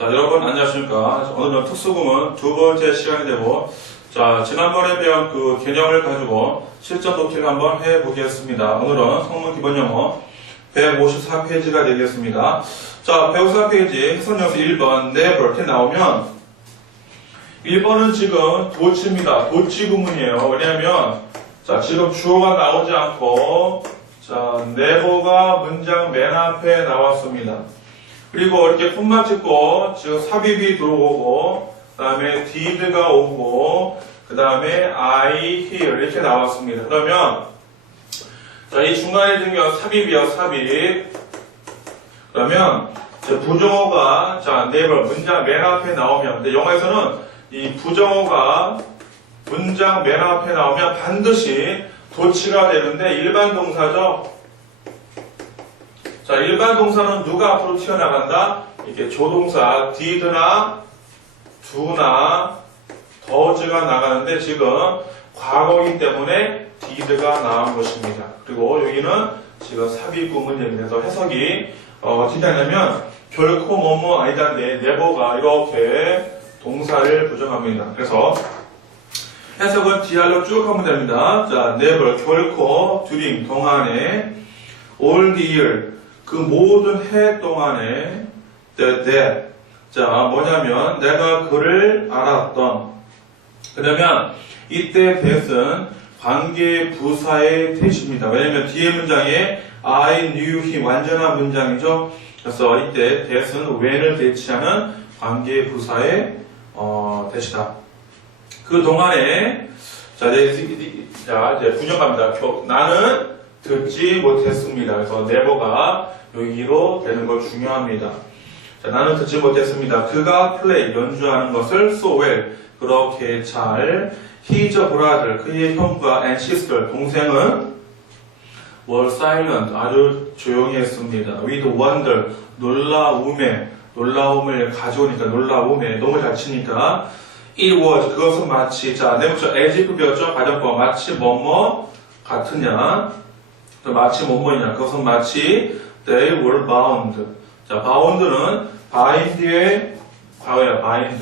자, 여러분 안녕하십니까. 오늘은 특수구문 두 번째 시간이 되고, 자, 지난번에 배운 그 개념을 가지고 실전 독해를 한번 해보겠습니다. 오늘은 성문 기본 영어 154페이지가 되겠습니다. 자, 154페이지 해설용서 1번 never 이렇게 나오면 1번은 지금 도치입니다. 도치 구문이에요. 왜냐하면 자, 지금 주어가 나오지 않고 자, never가 문장 맨 앞에 나왔습니다. 그리고 이렇게 콤마 찍고 지금 삽입이 들어오고 그 다음에 did가 오고 그 다음에 I hear 이렇게 나왔습니다. 그러면 자, 이 중간에 있는 게 삽입이요, 삽입. 그러면 부정어가 자, never 문장 맨 앞에 나오면 근데 영어에서는 이 부정어가 문장 맨 앞에 나오면 반드시 도치가 되는데 일반 동사죠. 자, 일반 동사는 누가 앞으로 튀어나간다? 이렇게 조동사 did나 do나 does가 나가는데 지금 과거이기 때문에 did가 나온 것입니다. 그리고 여기는 지금 삽입구문입니다. 그래서 해석이 어떻게 하냐면 결코 뭐뭐 아니다인데 never가 이렇게 동사를 부정합니다. 그래서 해석은 DR로 쭉 하면 됩니다. 자, never 결코 during 동안에 all the year 그 모든 해 동안에 that 자 뭐냐면 내가 그를 알았던 그러면 이때 that은 관계 부사의 that입니다. 왜냐면 뒤에 문장에 I knew him 완전한 문장이죠. 그래서 이때 that은 when을 대치하는 관계 부사의 that이다. 그 동안에 자 이제 분역합니다. 나는 듣지 못했습니다. 그래서 never가 여기로 되는 거 중요합니다. 자, 나는 듣지 못했습니다. 그가 play 연주하는 것을 so well 그렇게 잘 his brother 그의 형과 and sister 동생은 were silent 아주 조용히 했습니다. with wonder 놀라움을 가져오니까 놀라움에 너무 잘 치니까 it was 그것은 마치 자 내부터 as if 배웠죠. 가정법 마치 뭐뭐 같으냐 마치 뭐뭐이냐 그것은 마치 they were bound 자 bound는 bind의 과거야 bind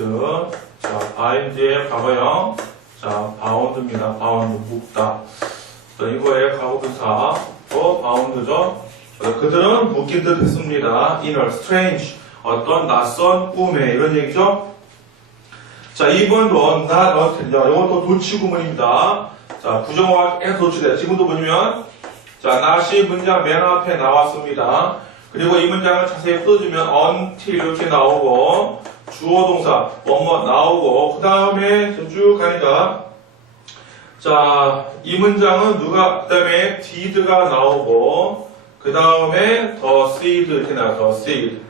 자 bind의 과거형 자 bound입니다. bound 묶다 자, 이거의 과거분사 bound죠. 그들은 묶인 듯 했습니다. in a strange 어떤 낯선 꿈에 이런 얘기죠. 자 2번도 not until 자 이것도 도치구문입니다. 자 부정어가 계속 도치돼. 지금도 보시면 자, not이 문장 맨 앞에 나왔습니다. 그리고 이 문장을 자세히 풀어주면 until 이렇게 나오고 주어 동사 뭐뭐 나오고 그 다음에 쭉 가니까 자, 이 문장은 그 다음에 did가 나오고 그 다음에 the seed 이렇게 나와요. the seed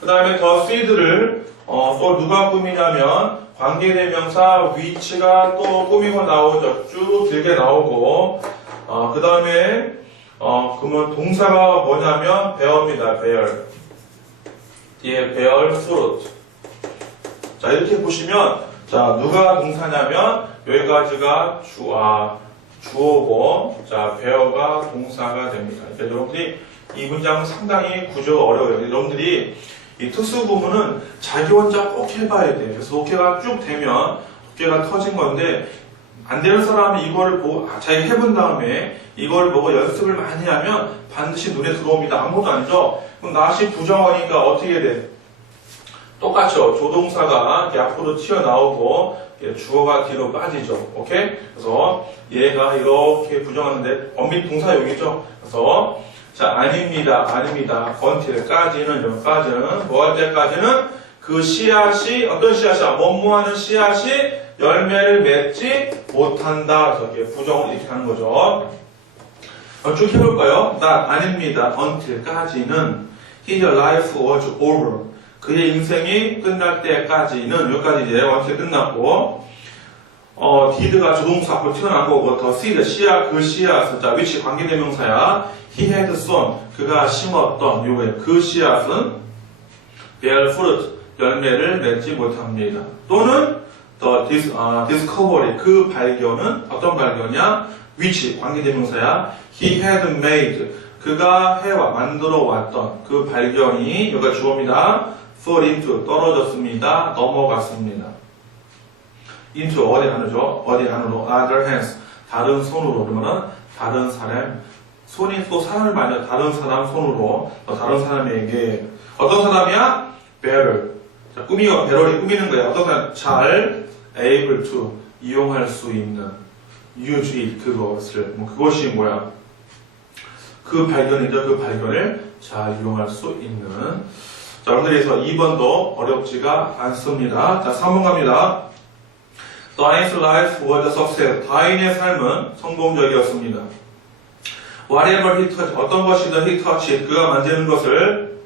그 다음에 the seed를 또 누가 꾸미냐면 관계대명사 which가 또 꾸미고 나오죠. 쭉 길게 나오고 그 다음에 그러면 동사가 뭐냐면 bear입니다. bear 뒤에 bear fruit 자 이렇게 보시면 자 누가 동사냐면 여기까지가 주어고 자 bear가 동사가 됩니다. 그러니까 여러분들이 이 문장은 상당히 구조가 어려워요. 여러분들이 이 특수구문은 자기 혼자 꼭 해봐야 돼요. 그래서 독해가 쭉 되면 독해가 터진 건데 안 되는 사람은 이걸 보고 자기가 해본 다음에 이걸 보고 연습을 많이 하면 반드시 눈에 들어옵니다. 아무것도 아니죠. 그럼 not이 부정어니까 어떻게 돼? 똑같죠. 조동사가 이렇게 앞으로 튀어나오고 주어가 뒤로 빠지죠. 오케이? 그래서 얘가 이렇게 부정하는데 원빈 동사 여기죠. 그래서 자, 아닙니다. until까지는 여기까지는 뭐 할 때까지는 그 씨앗이 어떤 씨앗이야? 뭐뭐하는 씨앗이 열매를 맺지 못한다. 저게 부정을 이렇게 하는 거죠. 쭉 해볼까요? 아닙니다. until까지는 his life was over. 그의 인생이 끝날 때까지는 여기까지 이제 until 끝났고 did가 조동사 앞으로 튀어나온 거고 the seed 씨앗 그 씨앗은 자 which 관계대명사야. He had sown 그가 심었던 요에 그 씨앗은 bear fruit 열매를 맺지 못합니다. 또는 the discovery 그 발견은 어떤 발견이야? which 관계대명사야. He had made 그가 만들어 왔던 그 발견이, 여기가 주어입니다. fall into, 떨어졌습니다. 넘어갔습니다. into, 어디 안으로? 어디 안으로? other hands, 다른 손으로. 그러면은, 다른 사람, 손이 또 사람을 말려 다른 사람 손으로, 다른 사람에게. 어떤 사람이야? better. 자, 배럴이 꾸미는 거야. 어떤 사람? 잘, able to, 이용할 수 있는, use it, 그것을. 그것이 뭐야? 그 발견이죠. 그 발견을 잘 이용할 수 있는. 자, 여러분들에서 2번도 어렵지가 않습니다. 자, 3번 갑니다. Diane's life was a success. 다인의 삶은 성공적이었습니다. Whatever he touched, 어떤 것이든 he touched, 그가 만지는 것을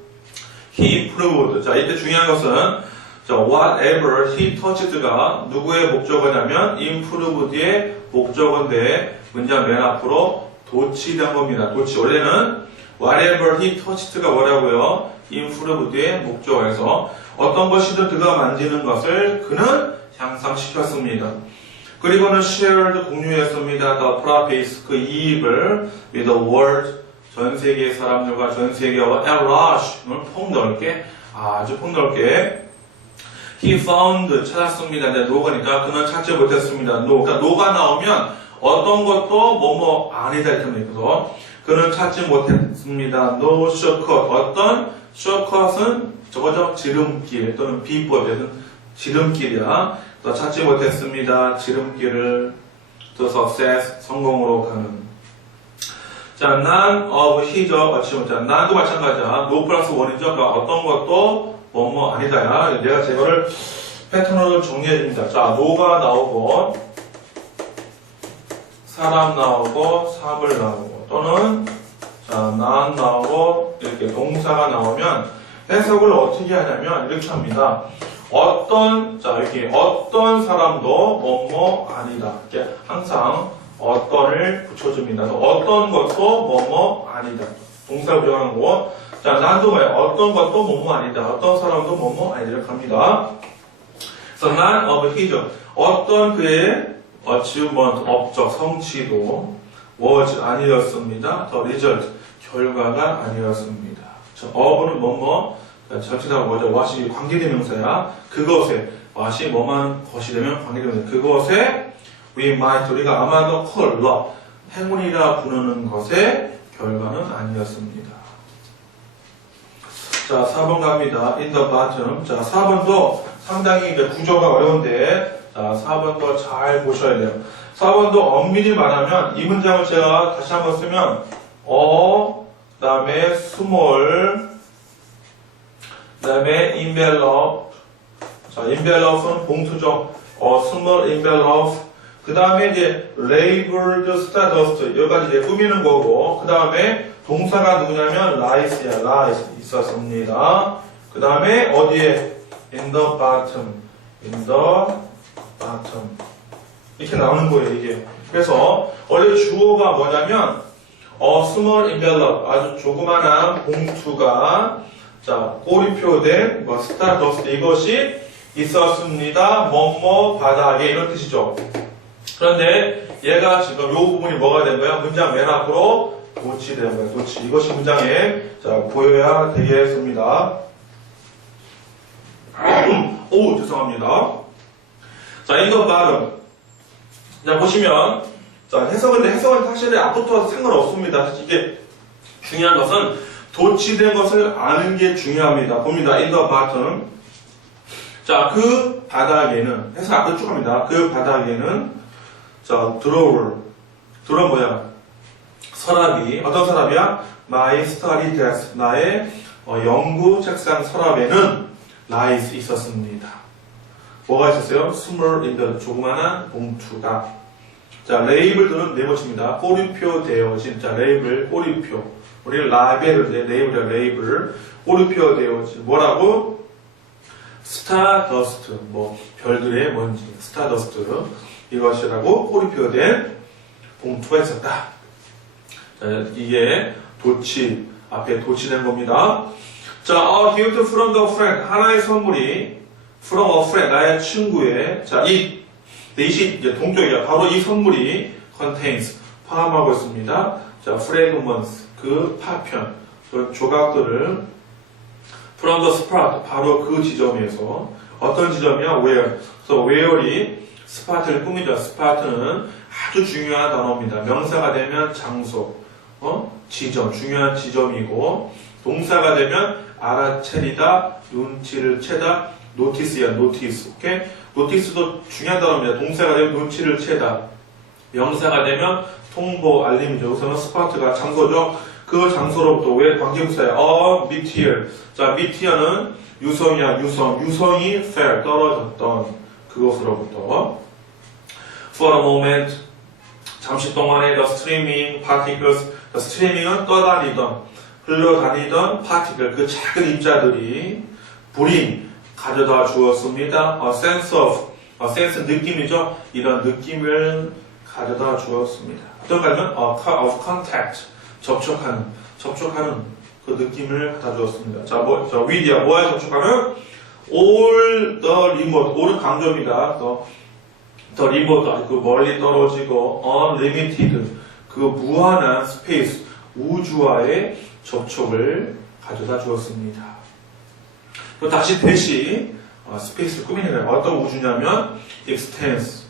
he improved. 자, 이때 중요한 것은 자, whatever he touched가 누구의 목적어냐면 improved의 목적어인데 문장 맨 앞으로 도치된 겁니다. 도치. 원래는 whatever he touched가 뭐라고요? improved의 목적어에서 어떤 것이든 그가 만지는 것을 그는 향상시켰습니다. 그리고는 shared 공유했습니다. The profits 그 이익을 with the world 전 세계 사람들과 전 세계와 at large 폭넓게 아주 폭넓게 he found 찾았습니다. 네, no가니까 그는 찾지 못했습니다. no 그러니까 no가 나오면 어떤 것도 뭐뭐 아니다 이렇게 합니다. 그는 찾지 못했습니다. no shortcut 어떤 shortcut은 저거죠 지름길 또는 비법이든 지름길이야. 또 찾지 못했습니다. 지름길을 to success 성공으로 가는. 자, none of his achievement. 자, none도 마찬가지야. no 플러스 1이죠. 그러니까 어떤 것도 뭐뭐 아니다야. 내가 제거를 패턴으로 정리해줍니다. 자, no가 나오고 사람 나오고 사물 나오고 또는 자, none 나오고 이렇게 동사가 나오면 해석을 어떻게 하냐면 이렇게 합니다. 이렇게 어떤 사람도 뭐뭐 아니다. 이렇게 항상 어떤을 붙여줍니다. 어떤 것도 뭐뭐 아니다. 동사 부정하는 거. 자, 난도 뭐예요? 어떤 것도 뭐뭐 아니다. 어떤 사람도 뭐뭐 아니다. 이렇게 합니다. 그래서 none of his 어떤 그의 achievement 업적 성취도 was 아니었습니다. the result 결과가 아니었습니다. 자, of는 뭐뭐 전치사가 뭐죠? what이 관계대명사야. 그것에 what이 뭐만 것이 되면 관계대명사. 그것에 we might 우리가 아마도 call 행운이라 부르는 것의 결과는 아니었습니다. 자, 4번 갑니다. in the bottom. 자, 4번도 상당히 이제 구조가 어려운데 자, 4번도 잘 보셔야 돼요. 4번도 엄밀히 말하면 이 문장을 제가 다시 한번 쓰면 그 다음에 small 그 다음에 envelope. 자, envelope는 봉투죠. small envelope. 그 다음에 이제 labeled stardust. 여기까지 이제 꾸미는 거고. 그 다음에 동사가 누구냐면 rice야. rice 있었습니다. 그 다음에 어디에? in the bottom. in the bottom. 이렇게 나오는 거예요, 이게. 그래서 원래 주어가 뭐냐면 small envelope. 아주 조그만한 봉투가 자, 꼬리표된 스타더스트 이것이 있었습니다. 뭐뭐 바닥에 이런 뜻이죠. 그런데 얘가 지금 이 부분이 뭐가 된 거야? 문장 맨 앞으로 도치된 거야. 도치. 이것이 문장에 자 보여야 되겠습니다. 오, 죄송합니다. 자, 이거 발음. 자, 보시면 자, 해석은 사실 앞부터 상관없습니다. 이게 중요한 것은 도치된 것을 아는 게 중요합니다. 봅니다. in the bottom. 자, 그 바닥에는, 해서 앞으로 쭉 갑니다. 그 바닥에는, 자, drawer 뭐야? 서랍이, 어떤 서랍이야? My study desk. 나의 연구 책상 서랍에는 lies 있었습니다. 뭐가 있었어요? small in the 조그만한 봉투가. 자, 레이블들은 네모칩니다. 꼬리표 되어진, 자, 레이블, 꼬리표. 우리는 라벨을 레이블이야, 레이블. 꼬리표 되어진, 뭐라고? 스타더스트, 별들의 먼지, 스타더스트. 이것이라고 꼬리표된 봉투가 있었다. 자, 이게 도치, 앞에 도치된 겁니다. 자, a gift from the friend. 하나의 선물이, from a friend, 나의 친구의, 자, it이 이제 동격이야. 바로 이 선물이 contains, 포함하고 있습니다. 자, fragments, 그 파편, 그 조각들을 from the spot, 바로 그 지점에서 어떤 지점이야? where. 그래서 where이 스파트를 꾸미죠. 스파트는 아주 중요한 단어입니다. 명사가 되면 장소, 지점, 중요한 지점이고 동사가 되면 알아채리다, 눈치를 채다, 노티스야, 노티스. 오케이? 노티스도 중요한 단어입니다. 동사가 되면 눈치를 채다. 명사가 되면 통보, 알림이죠. 우선은 스파트가 장소죠. 그 장소로부터 왜 관계부사야? meteor. 자, meteor는 유성이야, 유성. 유성이 fell, 떨어졌던 그것으로부터. For a moment, 잠시 동안에 the streaming particles, the streaming은 떠다니던, 흘러다니던 particle, 그 작은 입자들이 bring, 가져다 주었습니다. A sense of, sense 느낌이죠. 이런 느낌을 가져다 주었습니다. 어떤 가면 of contact, 접촉하는 그 느낌을 갖다 주었습니다. 자, with야, 뭐에 접촉하는? all the remote, all은 강조입니다. the remote, 그 멀리 떨어지고 unlimited, 그 무한한 space, 우주와의 접촉을 가져다 주었습니다. 또 다시 대시 스페이스를 꾸미는 거예요. 어떤 우주냐면 extends,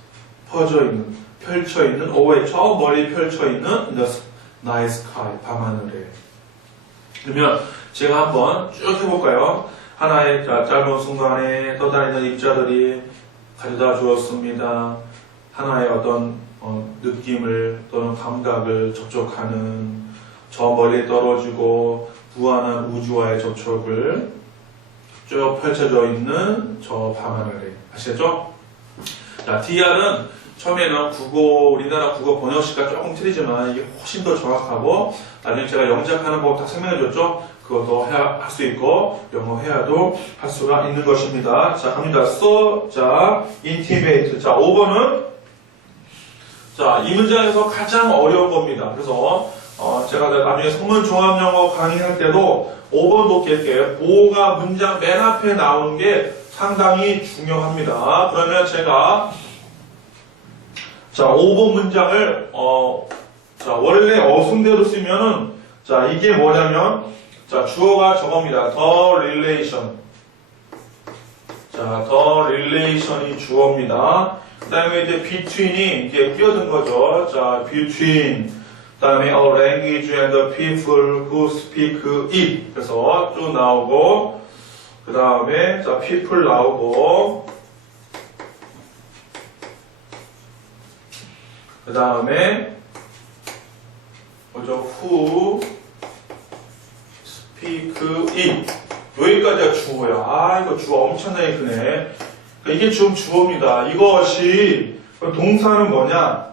퍼져있는, 펼쳐있는, away, 저 멀리 펼쳐있는 the night sky, 밤하늘에. 그러면 제가 한번 쭉 해볼까요? 하나의 짧은 순간에 떠다니는 입자들이 가져다 주었습니다. 하나의 어떤 느낌을 또는 감각을 접촉하는, 저 멀리 떨어지고 무한한 우주와의 접촉을 쭉 펼쳐져 있는 저 밤하늘에. 아시겠죠? 자, DR은 처음에는 우리나라 국어 번역식과 조금 틀리지만 이게 훨씬 더 정확하고, 나중에 제가 영작하는 법 다 설명해줬죠? 그것도 할 수 있고, 영어 회화도 할 수가 있는 것입니다. 자, 갑니다. 자, intimate. 자, 5번은, 자, 이 문장에서 가장 어려운 겁니다. 그래서, 제가 나중에 성문 종합영어 강의할 때도 5번도 깰게요. 5가 문장 맨 앞에 나오는 게 상당히 중요합니다. 그러면 제가, 자, 5번 문장을, 원래 어순대로 쓰면은, 자, 이게 뭐냐면, 자, 주어가 저겁니다. the relation. 자, the relation이 주어입니다. 그 다음에 이제 between이 이제 끼어든 거죠. 자, between. 그 다음에 a language and the people who speak it. 그래서 쭉 나오고, 그 다음에, 자, people 나오고, 그 다음에, 뭐죠? who speak it. 여기까지가 주어야. 이거 주어 엄청나게 크네. 이게 지금 주어입니다. 이것이, 동사는 뭐냐?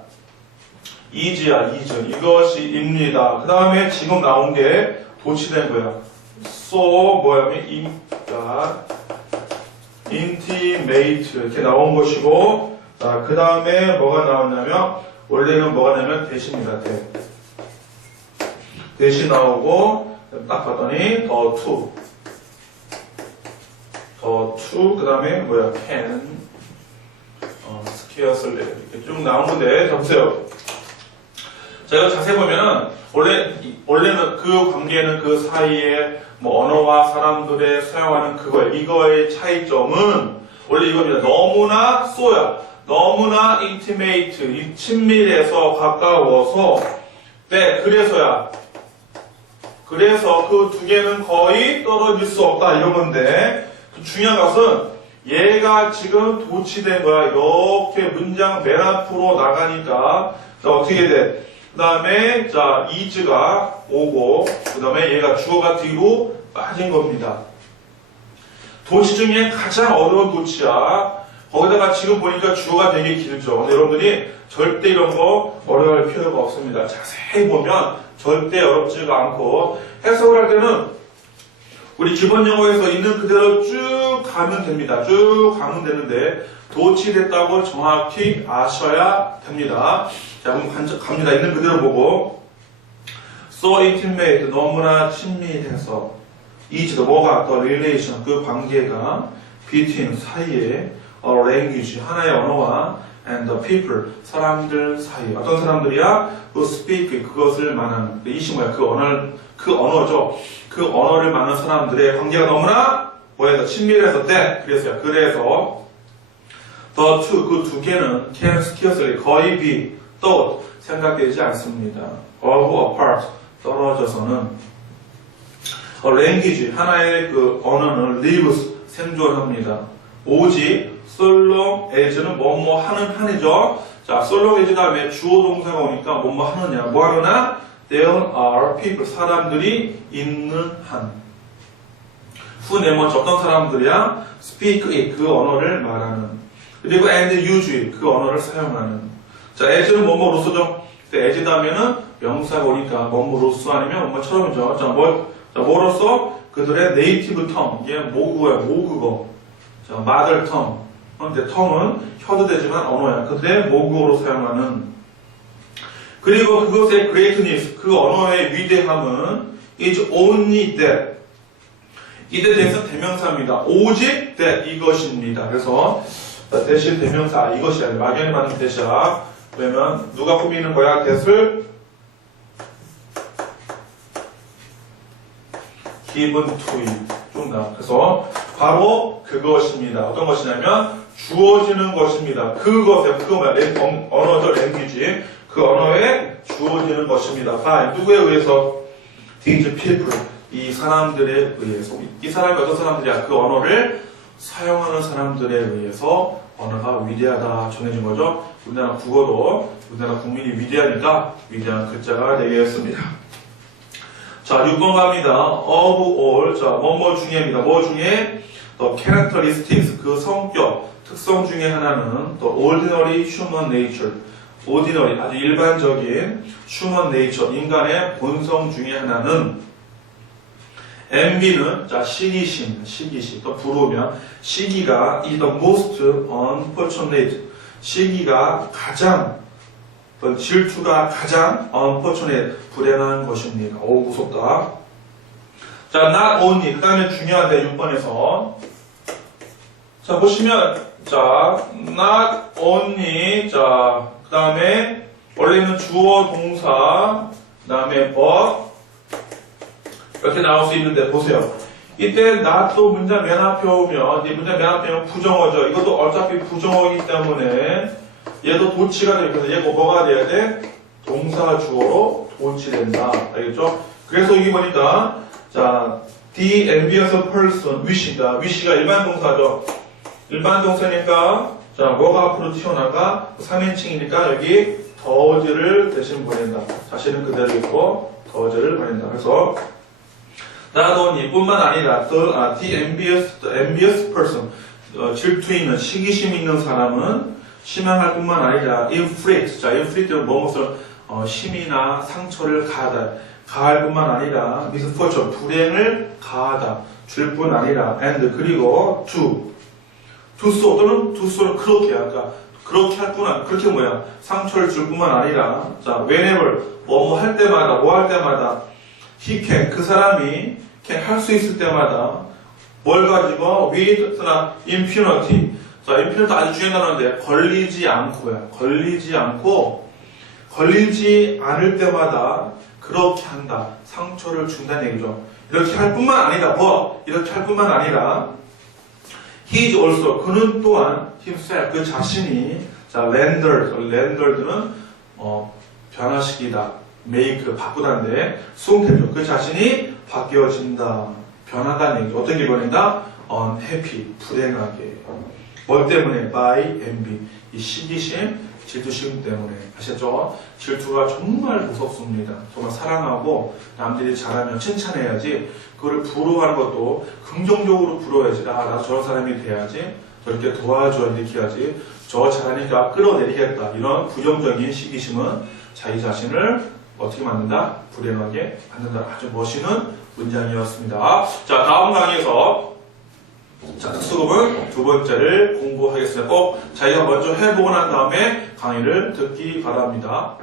is야, is. 이것이입니다. 그 다음에 지금 나온 게 도치된 거야. so, intimate. 이렇게 나온 것이고, 자, 그 다음에 뭐가 나왔냐면, 원래는 뭐가 나오면 대시입니다. 대시 나오고, 딱 봤더니, the to. 그 다음에 can. scarce, 이렇게 쭉 나온 건데, 자, 보세요. 자, 이거 자세히 보면은, 원래는 그 관계는 그 사이에, 언어와 사람들의 사용하는 그거예요. 이거의 차이점은, 원래 이겁니다. 너무나 쏘야. 너무나 intimate, 친밀해서 가까워서, 네, 그래서야. 그래서 그 두 개는 거의 떨어질 수 없다, 이런 건데, 중요한 것은, 얘가 지금 도치된 거야. 이렇게 문장 맨 앞으로 나가니까, 자, 어떻게 돼? 그 다음에, 자, is가 오고, 그 다음에 얘가 주어가 뒤로 빠진 겁니다. 도치 중에 가장 어려운 도치야. 거기다가 지금 보니까 주어가 되게 길죠. 근데 여러분들이 절대 이런 거 어려워할 필요가 없습니다. 자세히 보면 절대 어렵지가 않고, 해석을 할 때는 우리 기본 영어에서 있는 그대로 쭉 가면 됩니다. 쭉 가면 되는데, 도치됐다고 정확히 아셔야 됩니다. 자, 그럼 갑니다. 있는 그대로 보고. So intimate, 너무나 친밀해서. is도 뭐가? The relation, 그 관계가 between, 사이에, a language, 하나의 언어와 and the people 사람들 사이 어떤 사람들이야? who speak 그것을 말하는 이시 뭐야? 그 언어죠. 그 언어를 말하는 사람들의 관계가 너무나 뭐해서 친밀해서 그래서 the two 그 두 개는 can scarcely 거의 be thought 생각되지 않습니다. of apart 떨어져서는 language 하나의 그 언어는 lives 생존합니다. 오직 so long as는 뭐뭐 하는 한이죠. 자, so long as 다음에 주어 동사가 오니까 뭐뭐 하느냐 뭐 하느냐 there are people 사람들이 있는 한 who 네모치 어떤 사람들이야 speak it 그 언어를 말하는 그리고 and use 그 언어를 사용하는 자 as는 뭐뭐로서죠. as 다음에는 명사가 오니까 뭐뭐로서 아니면 뭐뭐처럼이죠. 자 뭐로서 그들의 네이티브 텅 이게 모국어야 모국어 자 mother tongue 근데 텅은 혀도 되지만 언어야 그들의 모국어로 사용하는 그리고 그것의 greatness 그 언어의 위대함은 is only that 이에 대해서 대명사입니다. 오직 that 이것입니다. 그래서 대신 대명사 이것이야 막연히 받는 대시야 그러면 누가 꾸미는 거야 that을 given to you 좀 나. 그래서 바로 그것입니다. 어떤 것이냐면 주어지는 것입니다. 그것에 그거 뭐야? 언어죠, language. 그 언어에 주어지는 것입니다. by 누구에 의해서? these people. 이 사람들에 의해서. 이 사람이 어떤 사람들이야? 그 언어를 사용하는 사람들에 의해서 언어가 위대하다 전해진 거죠. 우리나라 국어도 우리나라 국민이 위대하니까 위대한 글자가 되겠습니다. 자, 6번 갑니다. of all. 자, 뭐뭐 중에입니다. 뭐 중에? The characteristics. 그 성격, 특성 중에 하나는 the ordinary human nature. ordinary, 아주 일반적인 human nature. 인간의 본성 중에 하나는 envy는, 자, 시기심. 또 부르면, 시기가 is the most unfortunate. 시기가 가장 질투가 가장 unfortunate, 불행한 것입니다. 오, 무섭다. 자, not only. 그 다음에 중요한데, 6번에서. 자, 보시면, 자, not only. 자, 그 다음에, 원래는 주어, 동사, 그 다음에 but. 이렇게 나올 수 있는데, 보세요. 이때 not도 문장 맨 앞에 오면, 이 문장 맨 앞에 오면 부정어죠. 이것도 어차피 부정어이기 때문에, 얘도 도치가 돼요. 그래서 얘가 뭐가 돼야 돼? 동사 주어로 도치된다. 알겠죠? 그래서 이게 뭐니까, 자, the envious person, wish가 일반 동사죠. 일반 동사니까, 자, 뭐가 앞으로 튀어나가? 3인칭이니까 여기 더즈를 대신 보낸다. 자신은 그대로 있고, 더즈를 보낸다. 그래서, 나도 뿐만 아니라, the envious person, 질투 있는, 시기심 있는 사람은 심양할 뿐만 아니라 inflict, 자, inflict는 무엇을 심이나 상처를 가할 뿐만 아니라 misfortune, 불행을 가하다, 줄 뿐 아니라 and 그리고 to so 또는 to so를 그렇게 그러니까 그렇게 할 뿐 아니라 그렇게 뭐야 상처를 줄 뿐만 아니라 자 whenever 뭐 할 때마다 뭐 할 때마다 he can 그 사람이 can 할 수 있을 때마다 뭘 가지고 with impunity 자, impunity 아주 중요한 단어인데 걸리지 않고야. 걸리지 않을 때마다 그렇게 한다. 상처를 준다는 얘기죠. 이렇게 할 뿐만 아니라 이렇게 할 뿐만 아니라 he is also 그는 또한 himself 그 자신이 자, rendered는 변화시키다. make 바꾸다인데 수동태죠. 그 자신이 바뀌어진다. 변하다는 얘기죠. 어떻게 변한다? unhappy 불행하게. 뭐 때문에? by envy. 이 시기심, 질투심 때문에. 아시죠? 질투가 정말 무섭습니다. 정말 사랑하고 남들이 잘하면 칭찬해야지. 그거를 부러워하는 것도 긍정적으로 부러워야지. 나도 저런 사람이 돼야지. 저렇게 도와줘야 이렇게야지. 저 잘하니까 끌어내리겠다. 이런 부정적인 시기심은 자기 자신을 어떻게 만든다? 불행하게 만든다. 아주 멋있는 문장이었습니다. 자, 다음 강의에서 자, 특수급은 두 번째를 공부하겠습니다. 꼭 자기가 먼저 해보고 난 다음에 강의를 듣기 바랍니다.